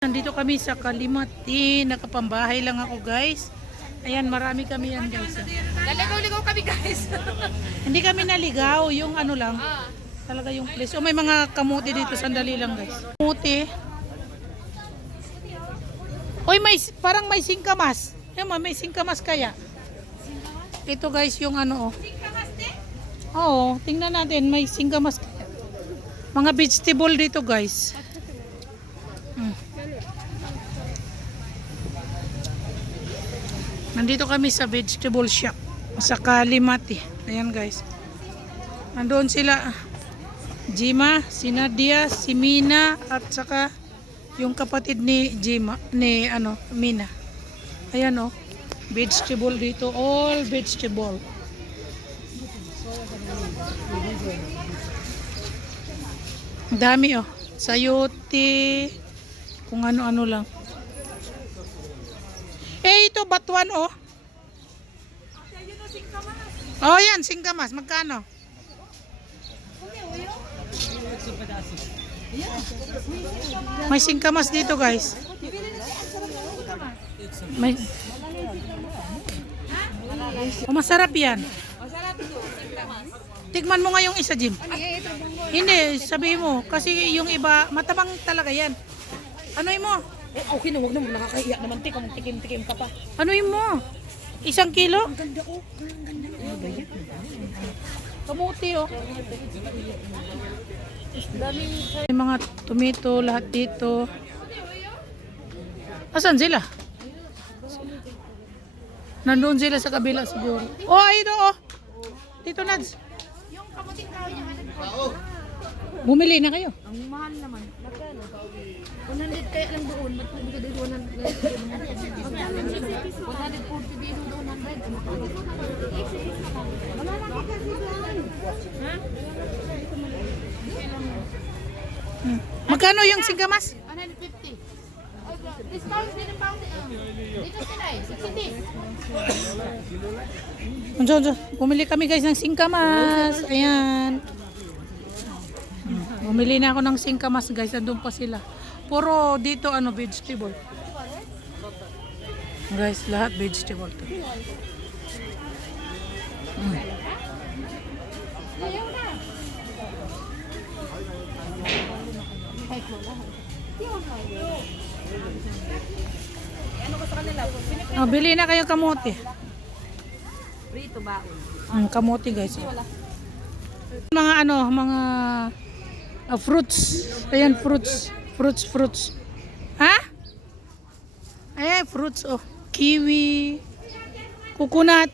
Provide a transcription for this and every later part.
Nandito kami sa Kalimati, nakapambahay lang ako guys. Ayan, marami kami yan guys. Naligaw-ligaw kami guys. Hindi kami naligaw, yung ano lang. Talaga yung place. Oh, may mga kamuti dito, sandali lang guys. Kamuti. Oy, parang may singkamas. May singkamas kaya. Ito guys, yung ano oh. Oo, tingnan natin, may singkamas kaya. Mga vegetable dito guys. Nandito kami sa vegetable shop sa Kalimati. Ayan guys. Nandoon sila Jima, si Nadia, si Mina at saka yung kapatid ni Jima, ni Mina. Ayan oh. Vegetable dito, all vegetable. Dami oh. Sayote, kung ano-ano lang. Ito batuan oh. Oh yan, singkamas. Magkano? May singkamas dito guys. May... Oh, masarap yan. Tikman mo nga yung isa, Jim. Hindi, sabihin mo. Kasi yung iba, matabang talaga yan. Anoy mo? Okay na, huwag na, nakakahiya naman. Tikim-tikim ka pa. Anoy mo? 1 kilo? Ang ganda ko. Ang ganda. Kamuti oh. May mga tomato lahat dito. Asan sila? Nandoon sila sa kabila siguro. Oh, ito oh. Dito Nads. Yung kamuting kahoy niya, ano? Bumili na kayo. Ang mahal naman. Magkano? 100 kaya lang doon. Ba't hindi ka doon 100? 140 dito doon 100. Wala lang ka kasi doon. Ha? Magkano yung singkamas? 150. Discount din ang pound. Dito sila eh. 60. Andiyan. Bumili kami guys ng singkamas. Ayan. Bumili na ako ng singkamas guys. Andun pa sila. Puro dito vegetable. Guys, lahat vegetable to. Bili na kayo kamote. Prito baon. Kamote guys. Mga mga fruits. Ayan, fruits. Fruits. Ha? Ayan, fruits oh. Kiwi. Coconut.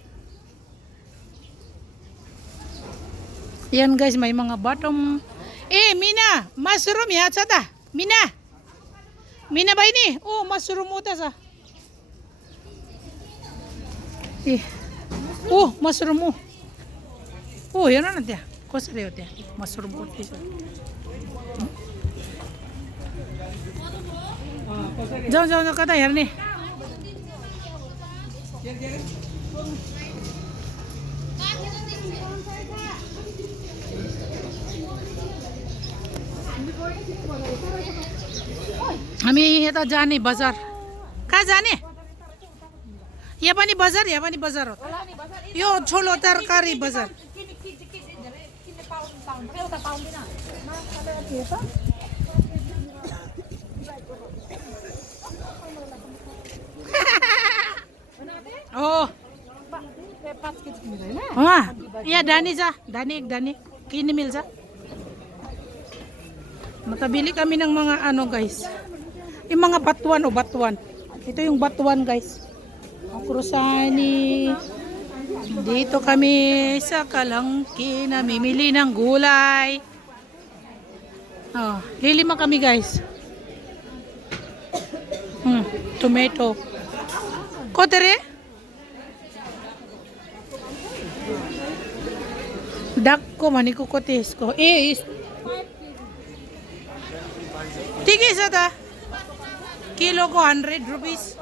Ayan guys, may mga bottom. Mina, mushroom ya sada. Mina ba ini? Oh, mushroom mo ta sa. Oh, mushroom mo. Oh, yan na dia. Ko sariyo dia. Mushroom ko tisa. Jangan kata यार nih. आम्ही आता जाणे बाजार. का जाणे? या पाणी बाजार होता. यो छोलो तरकारी बाजार. Oh. Iya Dani kinimil sa. Nakabili kami ng mga guys. Yung mga batuan. Ito yung batuan guys. Ang krusani. Dito kami sa Kalangki namimili ng gulay. Oh, lilima kami guys. Tomato. Kotere? Dakko maniko kotes ko. Tigis ata. Kilo ko 100 rupees.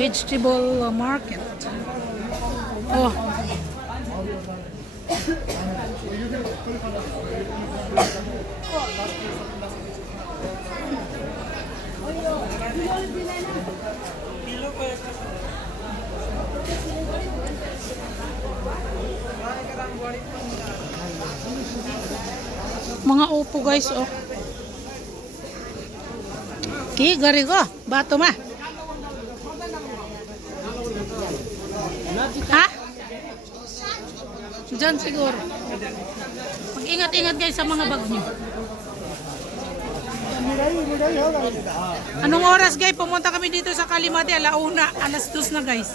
vegetable market. Oh. Mga upo guys, oh. Okay, gari ko. Bato ma. Ha? Diyan siguro. Mag-ingat-ingat guys sa mga bag nyo. Anong oras guys? Pumunta kami dito sa Kalimati. Alauna. Alas 2 na guys.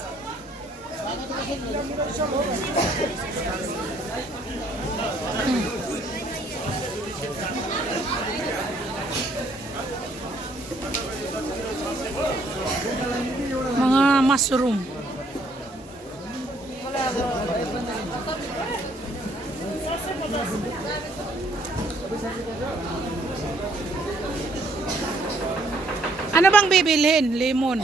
Mga mushroom. Ano bang bibilhin? Lemon.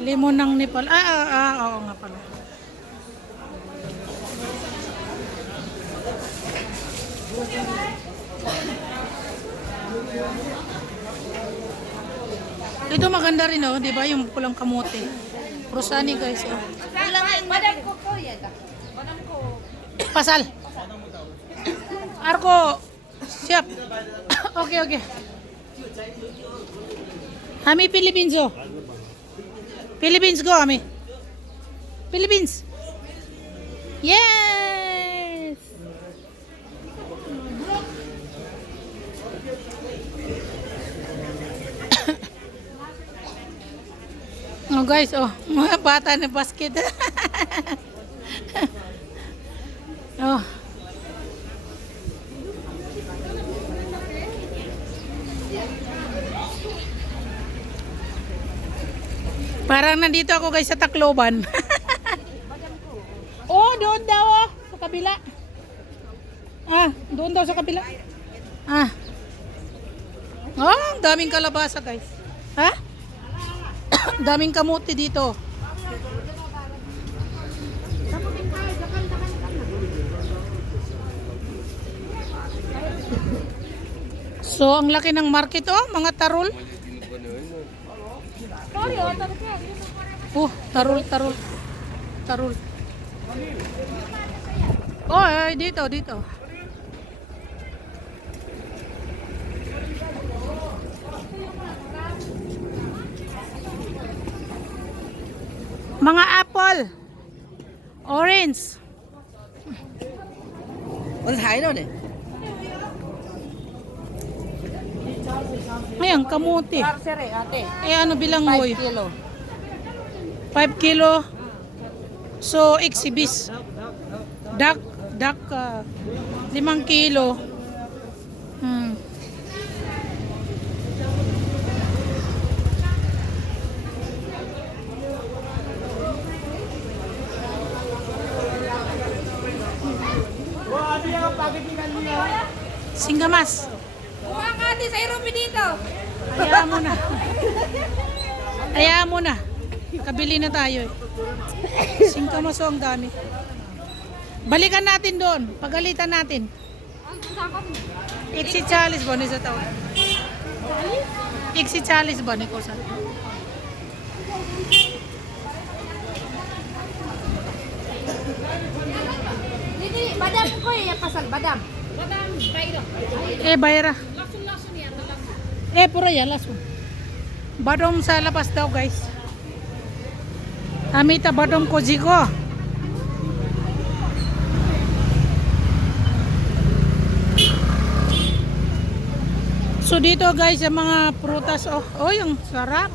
Lemon ng Nepal. Oo nga pala. Ito maganda rin oh, 'di ba? Yung pulang kamote. Rosani guys, oh. Madam ko po yan. Madam ko. Pasal. Arko. Siap. Okay. Ami Philippines oh. Philippines go ami. Philippines. Yes. Oh guys, oh, mga bata na basket. Oh. Parang nandito ako guys sa Tacloban. Oh, doon daw oh, sa kabila. Doon daw sa kabila. Oh, ang daming kalabasa guys. Ha? Daming kamote dito. So, ang laki ng market oh, mga tarol. Oh, tarol. Oh, dito. Mga apple. Orange. Ayan, kamote. Ano bilang mo? 5 kilo. 5 kilo. So, exhibis. Dak, 5 kilo. Singgamas. Umangati sa Irobi dito. Hayaan mo na. Kabili na tayo. Singkamas ang dami. Balikan natin doon. Pagalitan natin. Iksi chalis ba ni sa tao? Iksi chalis ba ni ko sa? Didi, badam ko ya pasal badam. Badam, bayro. Bayra. Lasun yan, Pura yan, lasun. Badom sa labas daw guys. Amita badom ko jigo. So dito guys, yung mga prutas yung sarap.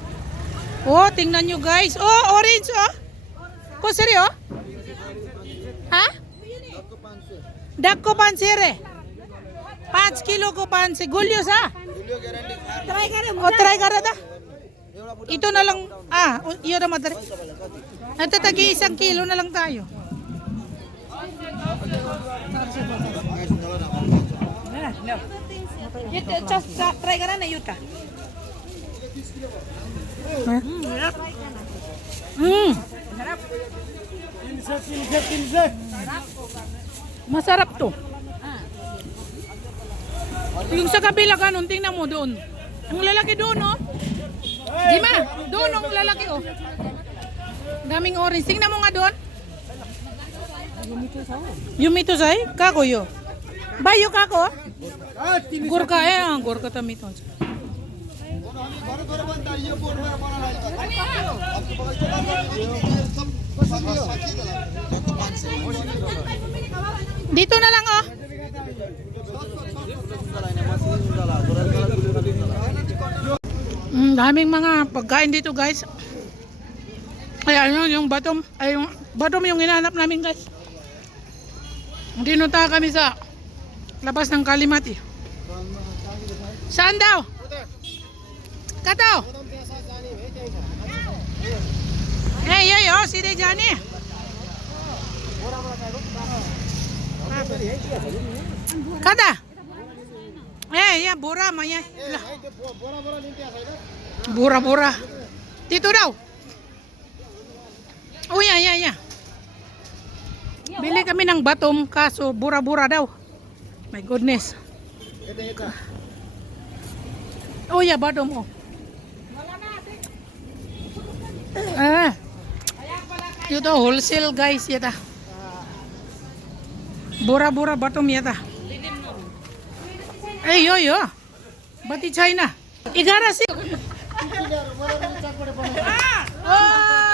Oh, tingnan nyo guys. Oh, orange oh. Kusiri oh. Ha? Dakko pansire. 5 kilo ko pansi. Gulyo sa? Try ka rin. Ito na lang. Iyo na madari. Natatagi 1 kilo na lang tayo. Try ka na yuta. Mm. Masarap to. Yung sa kabila ganun, tingnan mo doon. Ang lalaki doon, oh. Jima, doon ang lalaki, oh. Daming orange. Tingnan mo nga doon. Yumito say? Kako yo. Bayo kako? Gorka gorka tamito. Dito na lang, oh. Daming mga pagkain dito, guys. Ay, ano, yung bottom, ay yung bottom yung hinanap namin, guys. Dinunta kami sa labas ng Kalimati. Saan daw? Kataw? Hey, oh, si Dejani. Kada? Ya, bura, maya. Bura. Dito daw. Oh, ya. Bili kami ng batom, kaso bura-bura daw. My goodness. Oh, ya, batom, oh. Ito, wholesale, guys, yata. Bura-bura batom yata. Ay, yo. Bati China. Igara si.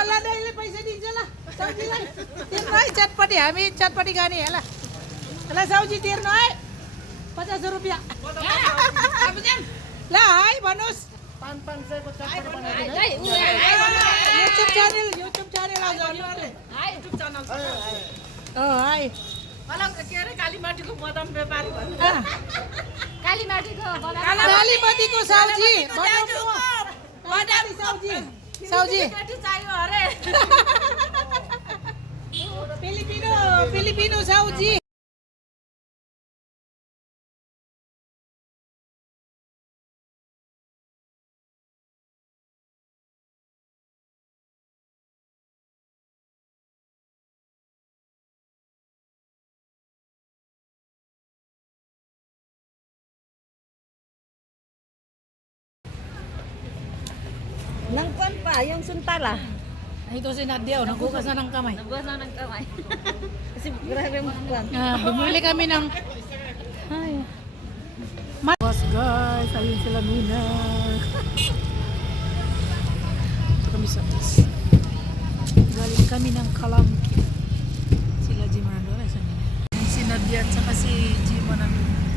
Lada ile paisa din jala. Sauji lai. Tirnai chatpati, hami chatpati gani hala. Hala sauji tirnai. 50 rupiah. Lah, hai Manus. Pan saya ko chatpati panai. YouTube channel aja. Hai YouTube channel. Oh, hai. Walang kira Kalimati ko bodam व्यापारी भन्नु Kalimati ko sauji bodam sauji चाहियो अरे Filipino sauji. Nangkuan pa, yung suntala. Ito si Nadia, nagbukas na ng kamay. Nabukas na ng kamay. Kasi grabe yung kuan. Bumili kami ng... Ay. Mas guys, ayun sila Mina. Ito kami sa tis. Galing kami ng Kalamki. Sila Jima nandun. Si Nadia at saka si Jima nandun.